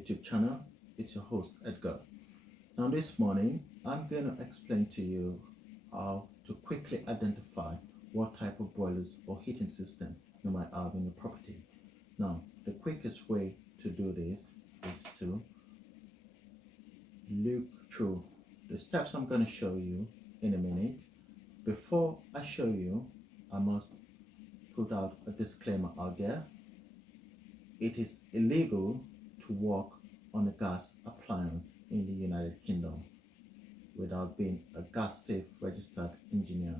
YouTube channel. It's your host Edgar. Now this morning I'm going to explain to you how to quickly identify what type of boilers or heating system you might have in your property. Now the quickest way to do this is to look through the steps I'm going to show you in a minute. Before I show you, I must put out a disclaimer out there. It is illegal to work on a gas appliance in the United Kingdom without being a gas safe registered engineer,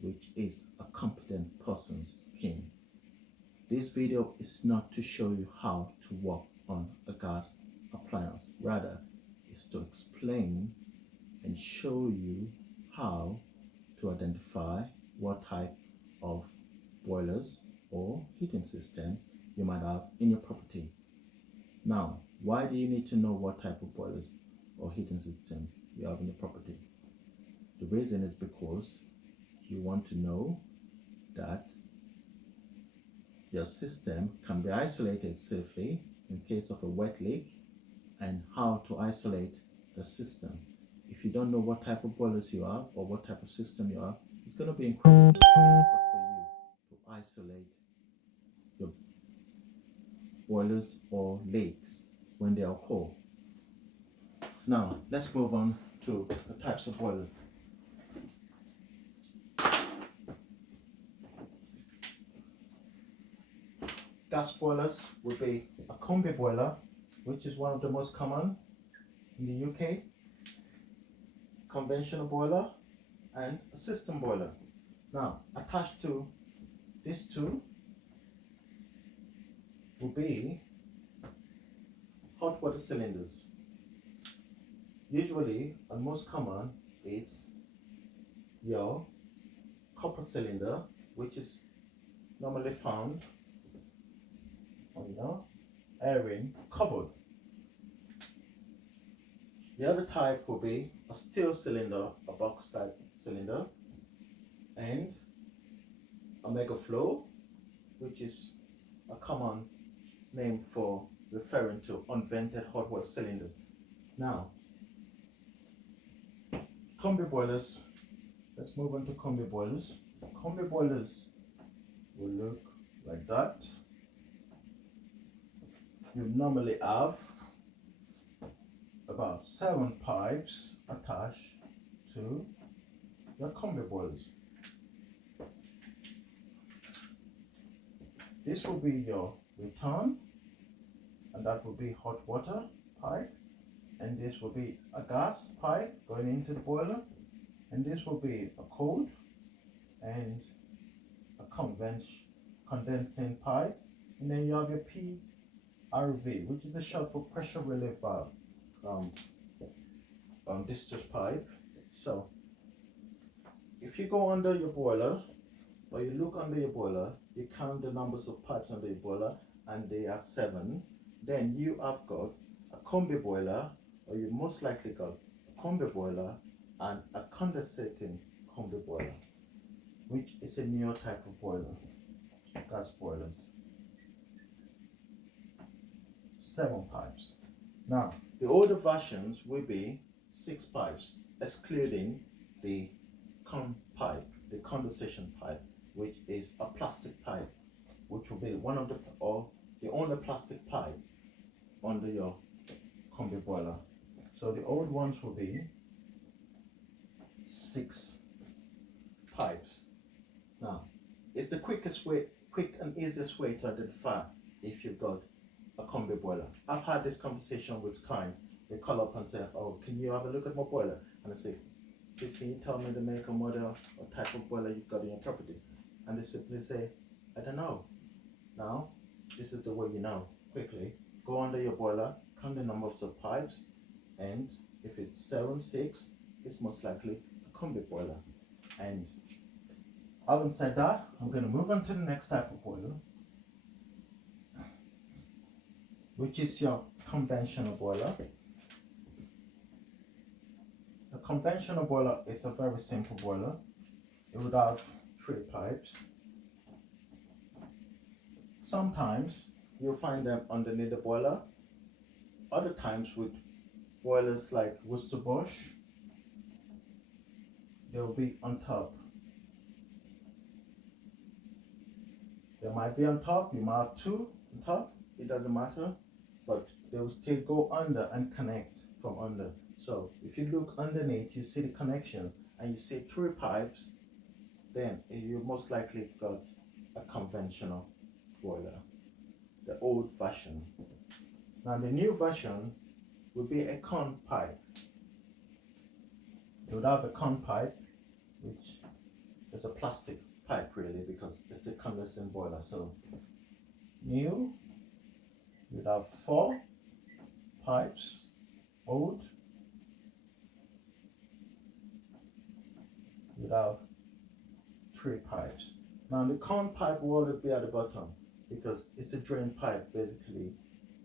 which is a competent person's scheme. This video is not to show you how to work on a gas appliance, rather it's to explain and show you how to identify what type of boilers or heating system you might have in your property. Now, why do you need to know what type of boilers or heating system you have in your property? The reason is because you want to know that your system can be isolated safely in case of a wet leak and how to isolate the system. If you don't know what type of boilers you have or what type of system you have, it's going to be incredibly difficult for you to isolate your boilers or leaks when they occur. Now, let's move on to the types of boilers. Gas boilers would be a combi boiler, which is one of the most common in the UK, conventional boiler, and a system boiler. Now, attached to these two will be hot water cylinders. Usually, and most common is your copper cylinder, which is normally found on your airing cupboard. The other type will be a steel cylinder, a box type cylinder, and a Megaflo, which is a common name for referring to unvented hot water cylinders. Now, combi boilers, let's move on to combi boilers. Combi boilers will look like that. You normally have about 7 pipes attached to your combi boilers. This will be your return, and that will be hot water pipe, and this will be a gas pipe going into the boiler, and this will be a cold and a condensing pipe, and then you have your PRV, which is the short for pressure relief valve discharge pipe. So if you go under your boiler or you look under your boiler, you count the numbers of pipes under your boiler and they are 7. Then you have got a combi boiler, or you most likely got a combi boiler and a condensating combi boiler, which is a newer type of boiler, gas boilers. 7 pipes. Now, the older versions will be 6 pipes, excluding the pipe, the condensation pipe, which is a plastic pipe, which will be one of the only plastic pipe under your combi boiler. So the old ones will be 6 pipes. Now, it's the quick and easiest way to identify if you've got a combi boiler. I've had this conversation with clients. They call up and say, "Oh, can you have a look at my boiler?" And I say, "Please, can you tell me the make and model or type of boiler you've got in your property?" And they simply say, "I don't know." Now, this is the way you know. Quickly, go under your boiler, count the numbers of pipes, and if it's 7, 6, it's most likely a combi boiler. And having said that, I'm going to move on to the next type of boiler, which is your conventional boiler. A conventional boiler is a very simple boiler. It would have 3 pipes. Sometimes you'll find them underneath the boiler, Other times with boilers like Worcester Bosch, they'll be on top. They might be on top, you might have two on top, it doesn't matter, but they will still go under and connect from under. So if you look underneath, you see the connection and you see three pipes, then you most likely got a conventional boiler, the old version. Now the new version will be a con pipe. You would have a con pipe, which is a plastic pipe really, because it's a condensing boiler. So new, you'd have 4 pipes. Old, you'd have 3 pipes. Now the con pipe will always be at the bottom because it's a drain pipe. Basically,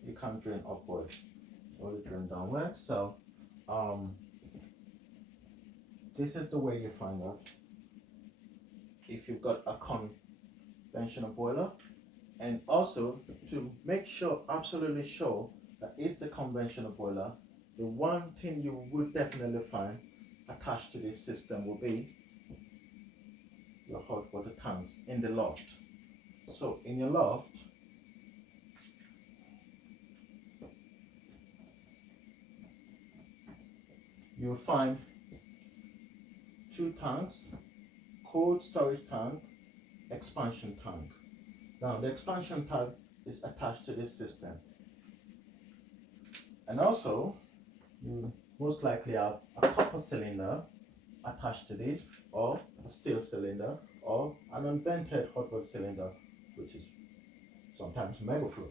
you can't drain upward, only drain downward. So this is the way you find out if you've got a conventional boiler, and also to make sure, absolutely sure, that it's a conventional boiler, the one thing you would definitely find attached to this system will be your hot water tanks in the loft. So in your loft, you'll find 2 tanks, cold storage tank, expansion tank. Now the expansion tank is attached to this system, and also you most likely have a copper cylinder attached to this, or a steel cylinder, or an unvented hot water cylinder, which is sometimes Megaflo.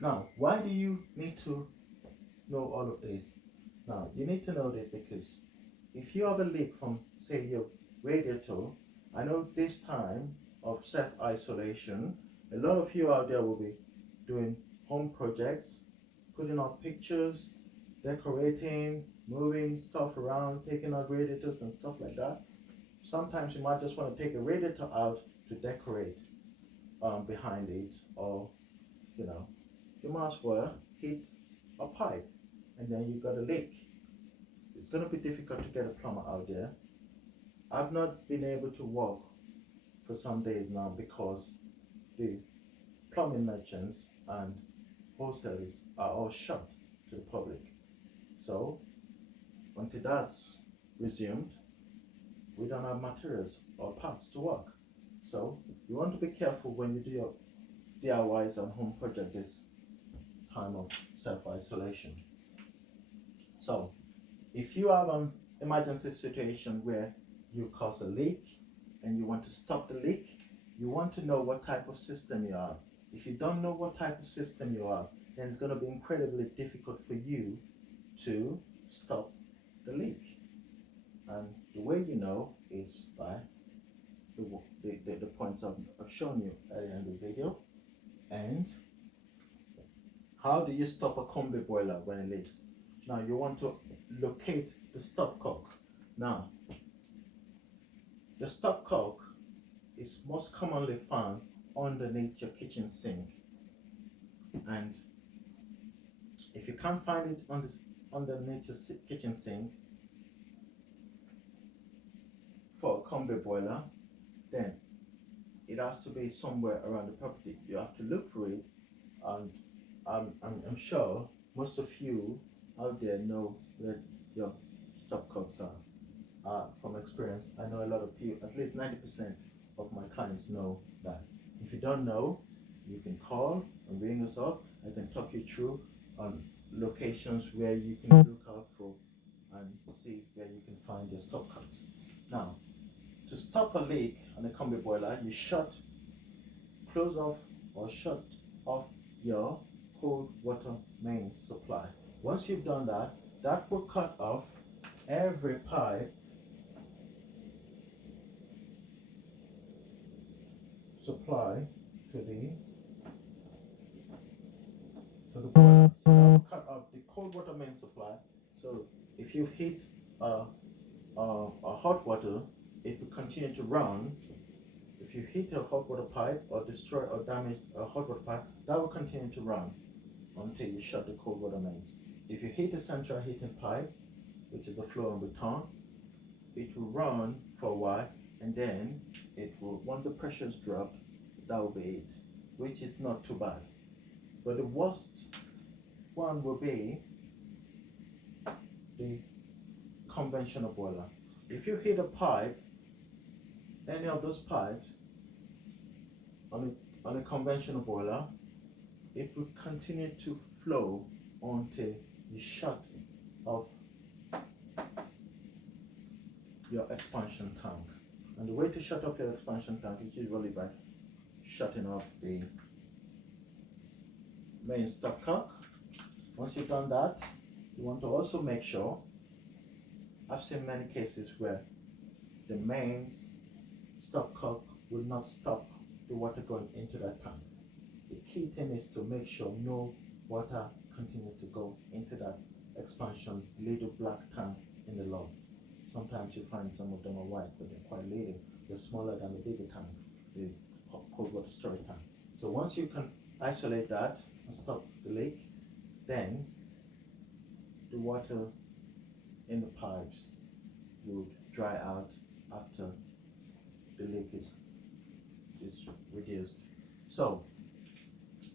Now why do you need to know all of this? Now you need to know this because if you have a leak from, say, your radiator, I know this time of self-isolation, a lot of you out there will be doing home projects, putting up pictures, decorating, moving stuff around, taking out radiators and stuff like that. Sometimes you might just want to take a radiator out to decorate behind it, or you might as well hit a pipe and then you got a leak. It's going to be difficult to get a plumber out there. I've not been able to work for some days now because the plumbing merchants and wholesalers are all shut to the public. So until that's resumed, we don't have materials or parts to work. So you want to be careful when you do your DIYs and home project this time of self-isolation. So if you have an emergency situation where you cause a leak and you want to stop the leak, you want to know what type of system you have. If you don't know what type of system you have, then it's going to be incredibly difficult for you to stop the leak. And the way you know is by the points I've shown you earlier in the video. And how do you stop a combi boiler when it leaks? Now you want to locate the stopcock. Now the stopcock is most commonly found underneath your kitchen sink, and if you can't find it underneath your kitchen sink for a combi boiler, then it has to be somewhere around the property. You have to look for it, and I'm sure most of you out there know where your stopcocks are. From experience, I know a lot of people, at least 90% of my clients know that. If you don't know, you can call and ring us up. I can talk you through on locations where you can look out for and see where you can find your stopcocks. Now, to stop a leak on a combi boiler, you close off or shut off your cold water main supply. Once you've done that, that will cut off every pipe supply to the boiler. So that will cut off the cold water main supply. So if you hit a hot water, it will continue to run. If you hit a hot water pipe or destroy or damage a hot water pipe, that will continue to run. until you shut the cold water mains. If you hit the central heating pipe, which is the flow and return, it will run for a while, and then it will, once the pressure's dropped, that will be it, which is not too bad. But the worst one will be the conventional boiler. If you hit a pipe, any of those pipes on a conventional boiler, it will continue to flow until you shut off your expansion tank. And the way to shut off your expansion tank is usually by shutting off the main stopcock. Once you've done that, you want to also make sure, I've seen many cases where the mains stopcock will not stop the water going into that tank. The key thing is to make sure no water continues to go into that expansion little black tank in the loft. Sometimes you find some of them are white, but they're quite little. They're smaller than the bigger tank, the cold water storage tank. So once you can isolate that and stop the leak, then the water in the pipes would dry out after the leak is reduced. So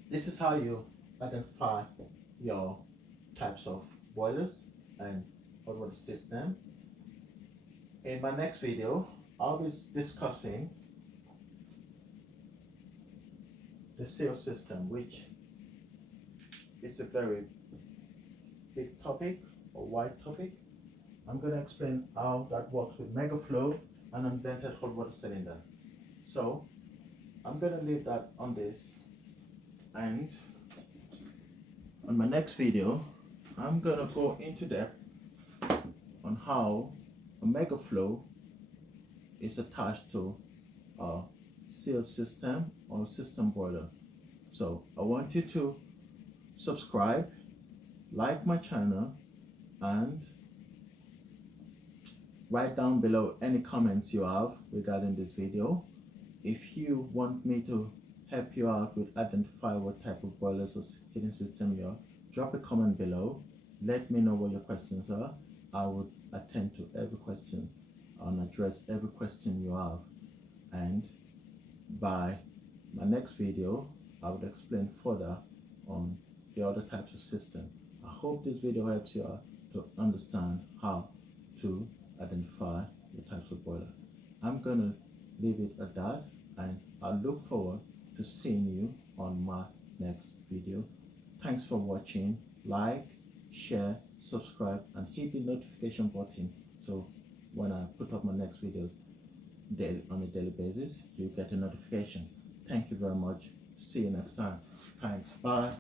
this is how you identify your types of boilers and hot water system. In my next video, I'll be discussing the seal system, which is a very big topic or wide topic. I'm going to explain how that works with Megaflo and unvented hot water cylinder. So I'm going to leave that on this, and on my next video I'm going to go into depth on how a Megaflo is attached to a seal system or system boiler. So I want you to subscribe, like my channel, and write down below any comments you have regarding this video. If you want me to help you out with identify what type of boilers or heating system you are, drop a comment below. Let me know what your questions are. I would attend to every question and address every question you have. And by my next video, I would explain further on the other types of system. I hope this video helps you out to understand how to identify the types of boiler. I'm gonna leave it at that, and I look forward to seeing you on my next video. Thanks for watching. Like, share, subscribe, and hit the notification button so when I put up my next videos on a daily basis, you get a notification. Thank you very much. See you next time. Thanks. Bye.